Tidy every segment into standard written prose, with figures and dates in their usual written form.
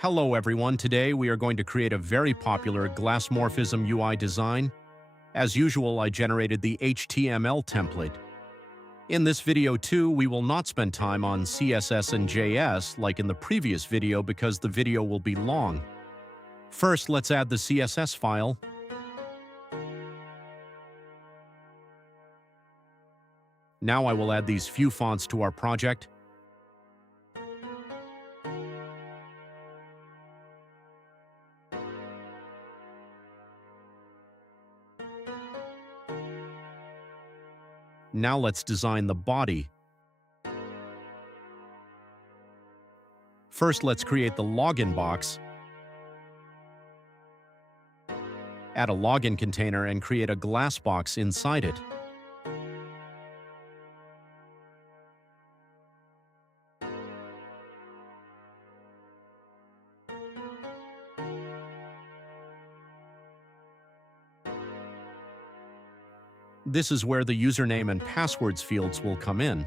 Hello everyone, today we are going to create a very popular glassmorphism UI design. As usual, I generated the HTML template. In this video too, we will not spend time on CSS and JS like in the previous video because the video will be long. First, let's add the CSS file. Now I will add these few fonts to our project. Now let's design the body. First, let's create the login box. Add a login container and create a glass box inside it. This is where the username and passwords fields will come in.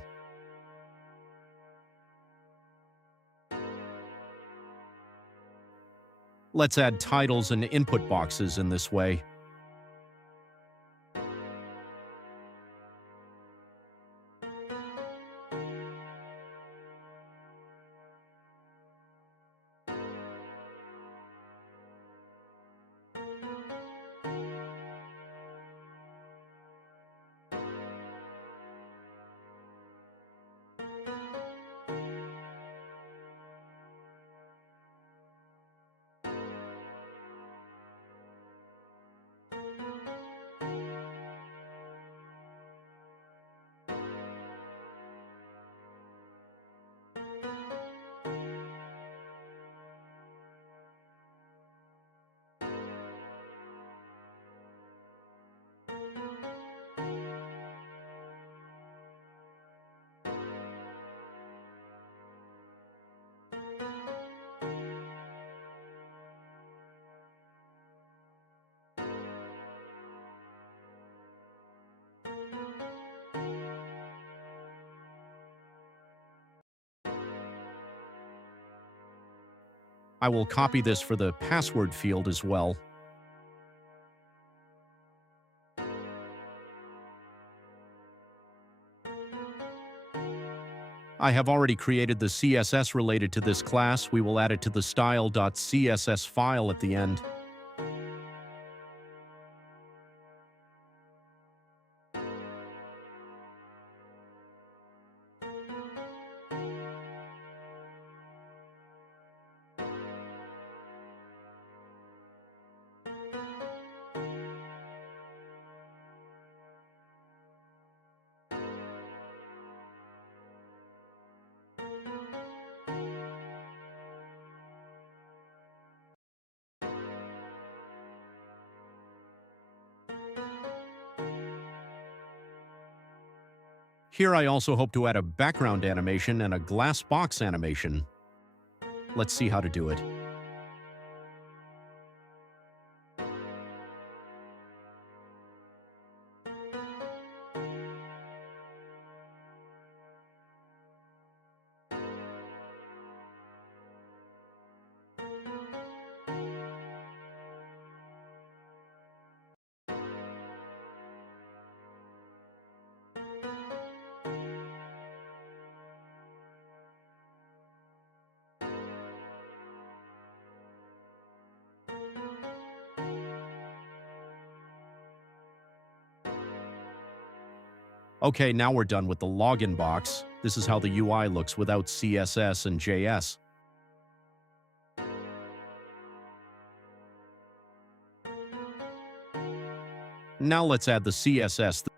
Let's add titles and input boxes in this way. I will copy this for the password field as well. I have already created the CSS related to this class. We will add it to the style.css file at the end. Here I also hope to add a background animation and a glass box animation. Let's see how to do it. Okay, now we're done with the login box. This is how the UI looks without CSS and JS. Now let's add the CSS.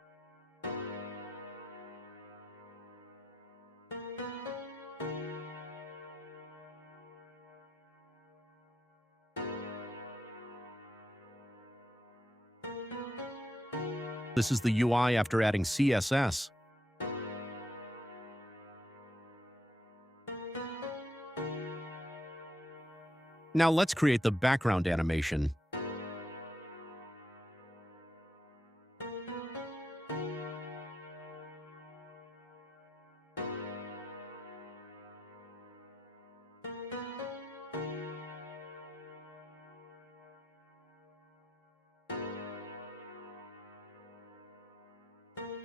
This is the UI after adding CSS. Now let's create the background animation.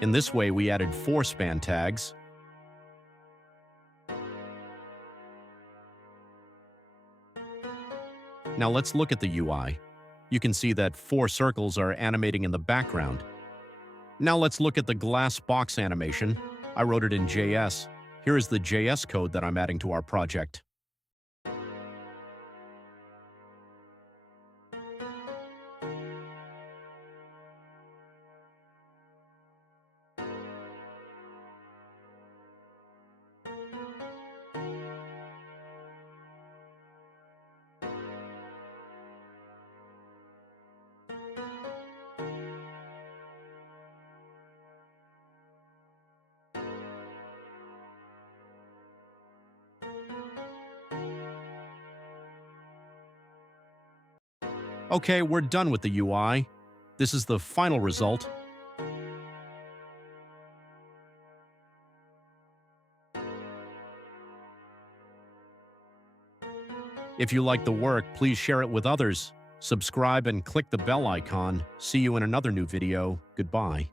In this way, we added 4 span tags. Now let's look at the UI. You can see that 4 circles are animating in the background. Now let's look at the glass box animation. I wrote it in JS. Here is the JS code that I'm adding to our project. Okay, we're done with the UI. This is the final result. If you like the work, please share it with others. Subscribe and click the bell icon. See you in another new video. Goodbye.